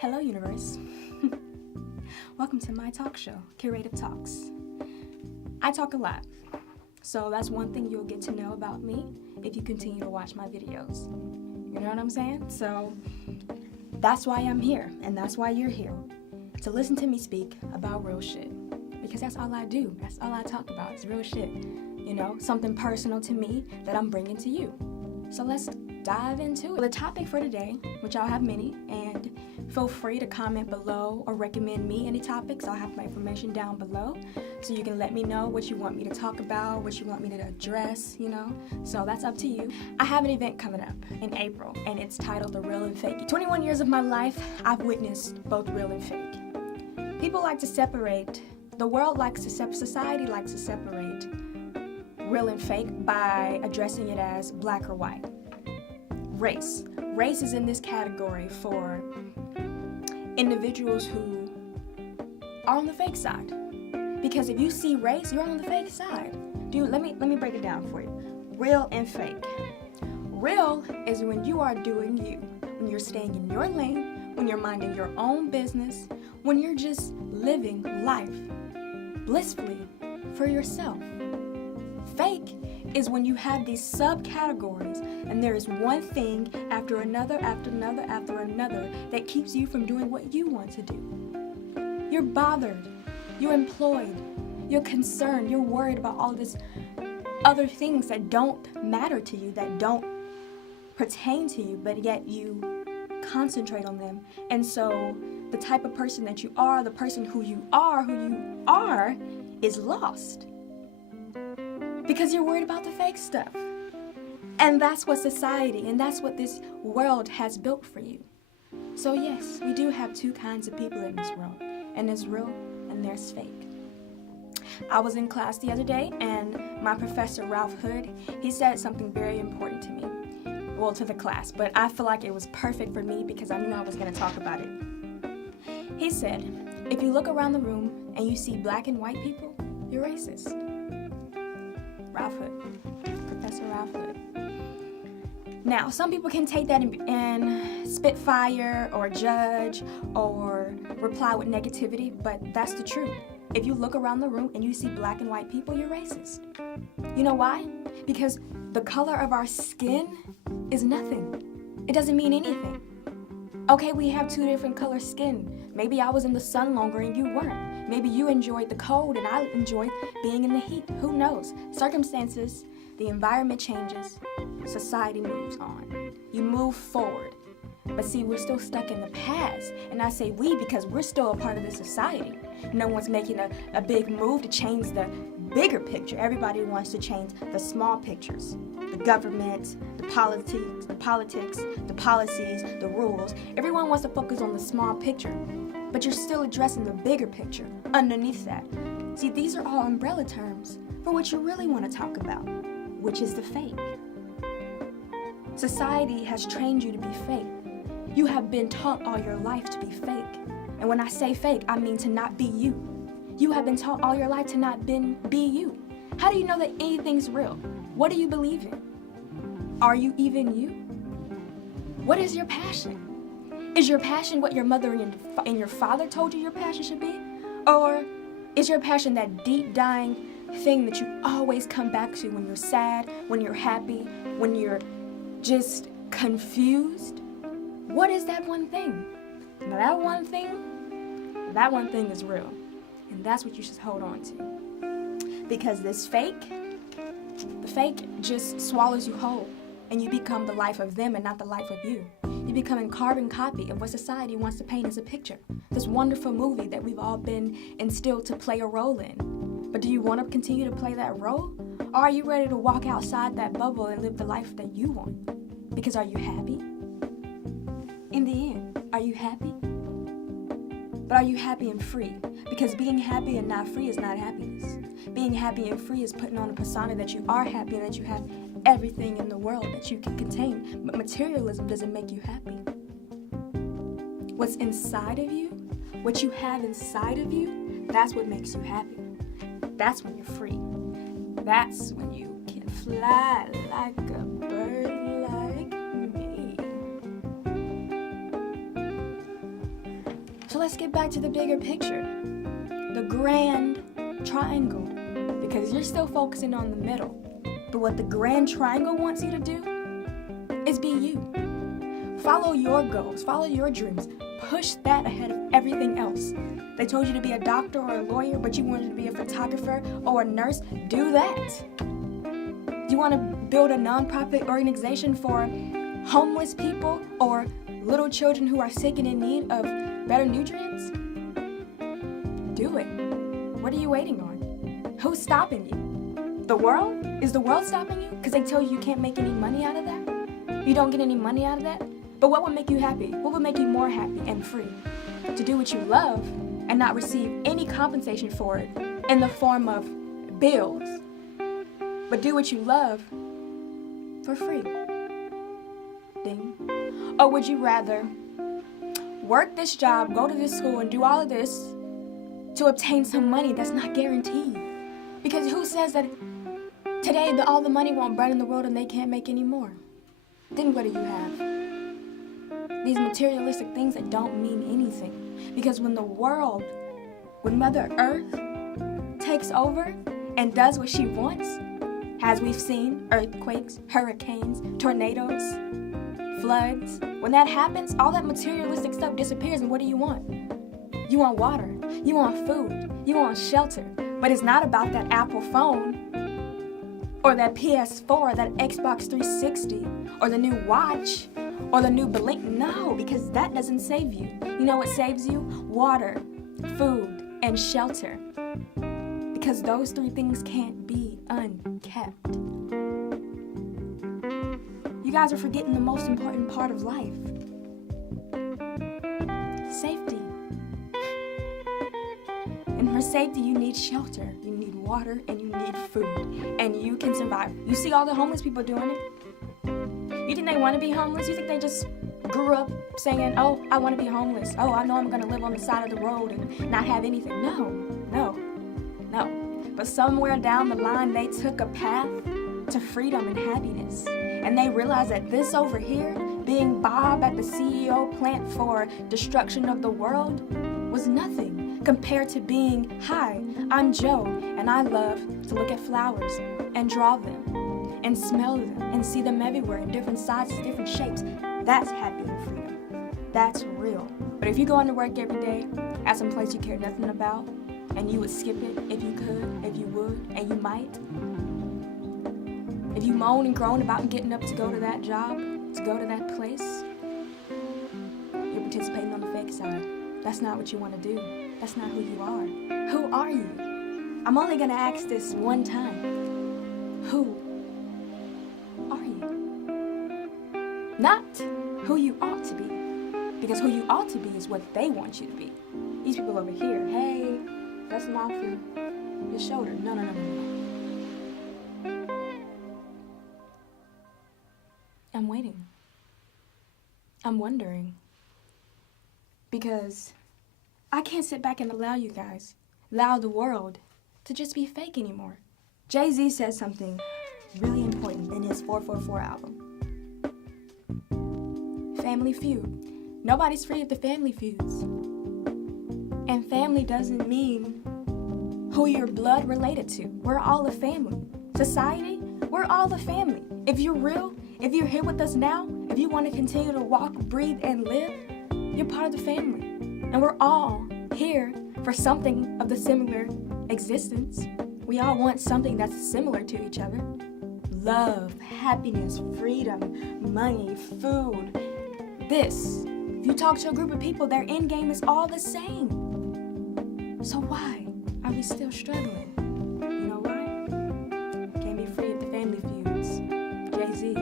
Hello, universe. Welcome to my talk show, Kyrrative Talks. I talk a lot, so that's one thing you'll get to know about me if you continue to watch my videos. You know what I'm saying? So that's why I'm here, and that's why you're here, to listen to me speak about real shit. Because that's all I do. That's all I talk about. It's real shit. You know, something personal to me that I'm bringing to you. So let's dive into it. The topic for today, which I'll have many, and feel free to comment below or recommend me any topics. I'll have my information down below so you can let me know what you want me to talk about, what you want me to address, you know. So that's up to you. I have an event coming up in April, and it's titled The Real and Fake. 21 years of my life, I've witnessed both real and fake. People like to separate, the world likes to separate, society likes to separate real and fake by addressing it as black or white. Race. Race is in this category for individuals who are on the fake side. Because if you see race, you're on the fake side. Dude, let me break it down for you. Real and fake. Real is when you are doing you, when you're staying in your lane, when you're minding your own business, when you're just living life blissfully for yourself. Fake is when you have these subcategories and there is one thing after another that keeps you from doing what you want to do. You're bothered, you're employed, you're concerned, you're worried about all this other things that don't matter to you, that don't pertain to you, but yet you concentrate on them. And so the type of person that you are, the person who you are is lost. Because you're worried about the fake stuff. And that's what society and that's what this world has built for you. So yes, we do have two kinds of people in this world. And there's real and there's fake. I was in class the other day and my professor, Ralph Hood, he said something very important to me. Well, to the class, but I feel like it was perfect for me because I knew I was going to talk about it. He said, if you look around the room and you see black and white people, you're racist. Ralph Hood, Professor Ralph Hood. Now, some people can take that and spit fire or judge or reply with negativity, but that's the truth. If you look around the room and you see black and white people, you're racist. You know why? Because the color of our skin is nothing. It doesn't mean anything. Okay, we have two different color skin. Maybe I was in the sun longer and you weren't. Maybe you enjoyed the cold and I enjoyed being in the heat. Who knows? Circumstances, the environment changes, society moves on. You move forward. But see, we're still stuck in the past. And I say we because we're still a part of this society. No one's making a big move to change the bigger picture. Everybody wants to change the small pictures. The government, the politics, the policies, the rules. Everyone wants to focus on the small picture. But you're still addressing the bigger picture underneath that. See, these are all umbrella terms for what you really want to talk about, which is the fake. Society has trained you to be fake. You have been taught all your life to be fake. And when I say fake, I mean to not be you. You have been taught all your life to not be you. How do you know that anything's real? What do you believe in? Are you even you? What is your passion? Is your passion what your mother and your father told you your passion should be? Or is your passion that deep dying thing that you always come back to when you're sad, when you're happy, when you're just confused? What is that one thing? Now that one thing is real. And that's what you should hold on to. Because the fake just swallows you whole. And you become the life of them and not the life of you. You become a carbon copy of what society wants to paint as a picture. This wonderful movie that we've all been instilled to play a role in. But do you want to continue to play that role? Or are you ready to walk outside that bubble and live the life that you want? Because are you happy? In the end, are you happy? But are you happy and free? Because being happy and not free is not happiness. Being happy and free is putting on a persona that you are happy and that you have everything in the world that you can contain. But materialism doesn't make you happy. What's inside of you, what you have inside of you, that's what makes you happy. That's when you're free. That's when you can fly like a bird like me. So let's get back to the bigger picture, the grand triangle, because you're still focusing on the middle. But what the grand triangle wants you to do is be you. Follow your goals, follow your dreams, push that ahead of everything else. They told you to be a doctor or a lawyer, but you wanted to be a photographer or a nurse. Do that. You want to build a nonprofit organization for homeless people or little children who are sick and in need of better nutrients? Do it. What are you waiting on? Who's stopping you? The world? Is the world stopping you? Because they tell you can't make any money out of that? You don't get any money out of that? But what would make you happy? What would make you more happy and free? To do what you love and not receive any compensation for it in the form of bills. But do what you love for free. Ding. Or would you rather work this job, go to this school, and do all of this to obtain some money that's not guaranteed? Because who says that today all the money won't burn in the world and they can't make any more? Then what do you have? These materialistic things that don't mean anything. Because when Mother Earth takes over and does what she wants, as we've seen, earthquakes, hurricanes, tornadoes, floods, when that happens, all that materialistic stuff disappears, and what do you want? You want water, you want food, you want shelter, but it's not about that Apple phone, or that PS4, that Xbox 360, or the new watch, or the new Blink. No, because that doesn't save you. You know what saves you? Water, food, and shelter. Because those three things can't be unkept. You guys are forgetting the most important part of life. Safety. And for safety, you need shelter, you need water, and you need food. And you can survive. You see all the homeless people doing it? You think they want to be homeless? You think they just grew up saying, oh, I want to be homeless. Oh, I know I'm going to live on the side of the road and not have anything. No. But somewhere down the line, they took a path to freedom and happiness. And they realized that this over here, being Bob at the CEO plant for destruction of the world, was nothing compared to being, hi, I'm Joe, and I love to look at flowers and draw them and smell them and see them everywhere in different sizes, different shapes. That's happy and freedom. That's real. But if you go into work every day at some place you care nothing about, and you would skip it if you could, if you would, and you might, if you moan and groan about getting up to go to that job, to go to that place, you're participating on the fake side. That's not what you want to do. That's not who you are. Who are you? I'm only going to ask this one time. Who are you? Not who you ought to be. Because who you ought to be is what they want you to be. These people over here, hey, that's them off your shoulder. No. I'm waiting. I'm wondering. Because I can't sit back and allow the world to just be fake anymore. Jay-Z says something really important in his 444 album. Family Feud. Nobody's free of the family feuds. And family doesn't mean who you're blood related to. We're all a family. Society, we're all a family. If you're real, if you're here with us now, if you want to continue to walk, breathe, and live, you're part of the family. And we're all here for something of the similar existence. We all want something that's similar to each other. Love, happiness, freedom, money, food. This. If you talk to a group of people, their end game is all the same. So why are we still struggling? You know why? Can't be free of the family feuds. Jay-Z.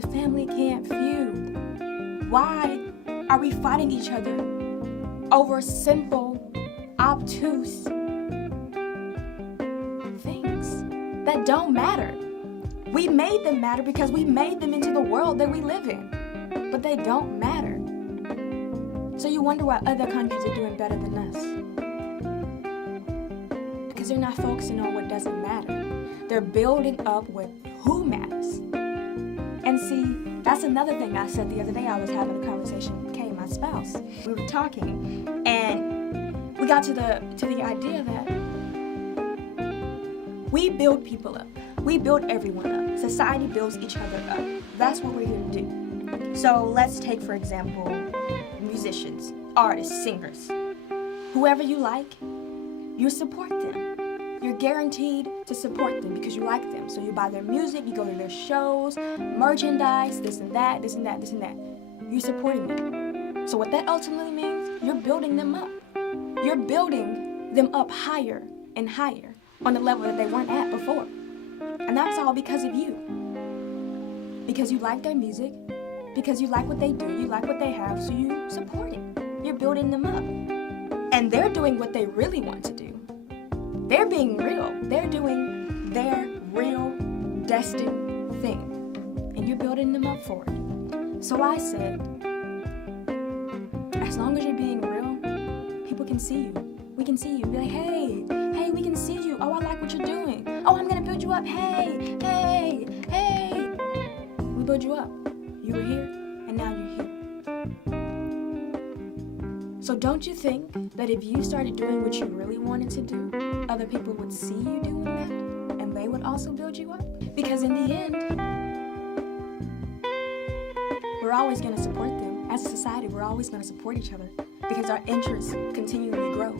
The family can't feud. Why are we fighting each other over simple, obtuse things that don't matter? We made them matter because we made them into the world that we live in. But they don't matter. So you wonder why other countries are doing better than us. Because they're not focusing on what doesn't matter. They're building up with who matters. And see, that's another thing I said the other day. I was having a conversation with Kay, my spouse. We were talking, and we got to the idea that we build people up. We build everyone up. Society builds each other up. That's what we're here to do. So let's take, for example, musicians, artists, singers. Whoever you like, you support them. You're guaranteed to support them because you like them. So you buy their music, you go to their shows, merchandise, this and that, this and that, this and that. You're supporting them. So what that ultimately means, you're building them up. You're building them up higher and higher on the level that they weren't at before. And that's all because of you. Because you like their music, because you like what they do, you like what they have, so you support it. You're building them up. And they're doing what they really want to do. They're being real. They're doing their real, destined thing. And you're building them up for it. So I said, as long as you're being real, people can see you. We can see you. Be like, hey, we can see you. Oh, I like what you're doing. Oh, I'm going to build you up. Hey. We build you up. You were here, and now you're here. So don't you think that if you started doing what you really wanted to do, other people would see you doing that, and they would also build you up? Because in the end, we're always going to support them. As a society, we're always going to support each other because our interests continually grow.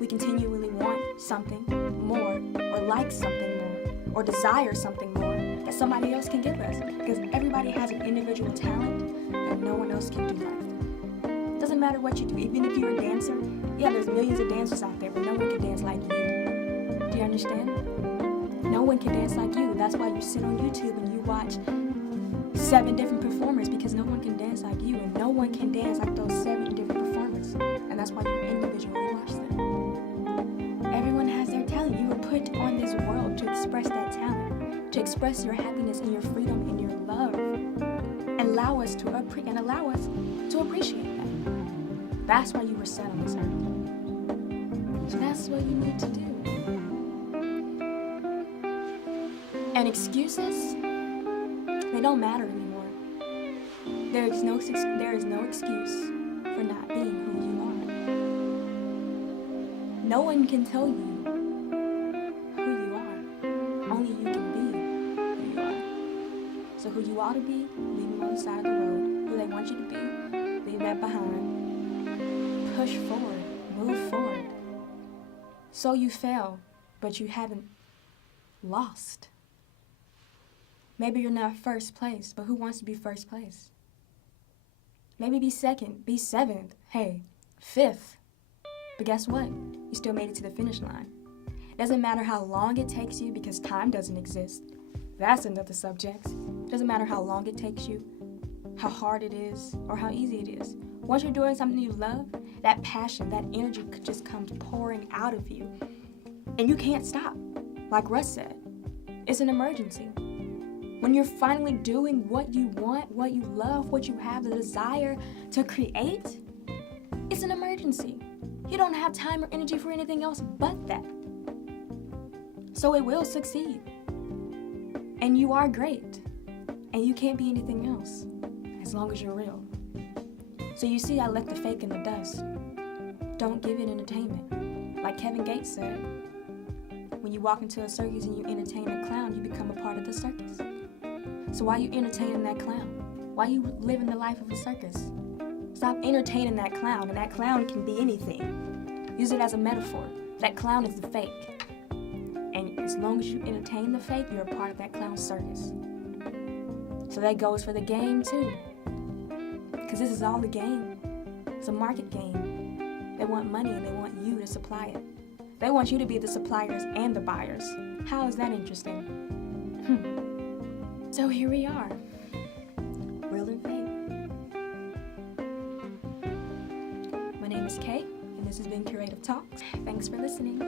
We continually want something more, or like something more, or desire something more that somebody else can give us, because everybody has an individual talent that no one else can do like them. It doesn't matter what you do. Even if you're a dancer, yeah, there's millions of dancers out there, but no one can dance like you. Do you understand? No one can dance like you. That's why you sit on YouTube and you watch 7 different performers, because no one can dance like you, and no one can dance like those 7 different performers. And that's why you individually watch them. Everyone has their talent. You were put on this world to express that talent, to express your happiness and your freedom and your love, and allow us to appreciate that. That's why you were set on this earth. So that's what you need to do. And excuses, they don't matter anymore. There is no excuse for not being who you are. No one can tell you who you are. Only you can be who you are. So who you ought to be, leave them on the side of the road. Who they want you to be, leave that behind. Push forward, move forward. So you fail, but you haven't lost. Maybe you're not first place, but who wants to be first place? Maybe be second, be 7th, hey, 5th. But guess what? You still made it to the finish line. It doesn't matter how long it takes you, because time doesn't exist. That's another subject. It doesn't matter how long it takes you, how hard it is, or how easy it is. Once you're doing something you love, that passion, that energy just comes pouring out of you. And you can't stop. Like Russ said, it's an emergency. When you're finally doing what you want, what you love, what you have the desire to create, it's an emergency. You don't have time or energy for anything else but that. So it will succeed. And you are great. And you can't be anything else as long as you're real. So you see, I left the fake in the dust. Don't give it entertainment. Like Kevin Gates said, when you walk into a circus and you entertain a clown, you become a part of the circus. So why are you entertaining that clown? Why are you living the life of a circus? Stop entertaining that clown, and that clown can be anything. Use it as a metaphor. That clown is the fake. And as long as you entertain the fake, you're a part of that clown circus. So that goes for the game too. Because this is all a game. It's a market game. They want money and they want you to supply it. They want you to be the suppliers and the buyers. How is that interesting? So here we are. Real and fake. My name is Kay, and this has been Kyrrative Talks. Thanks for listening.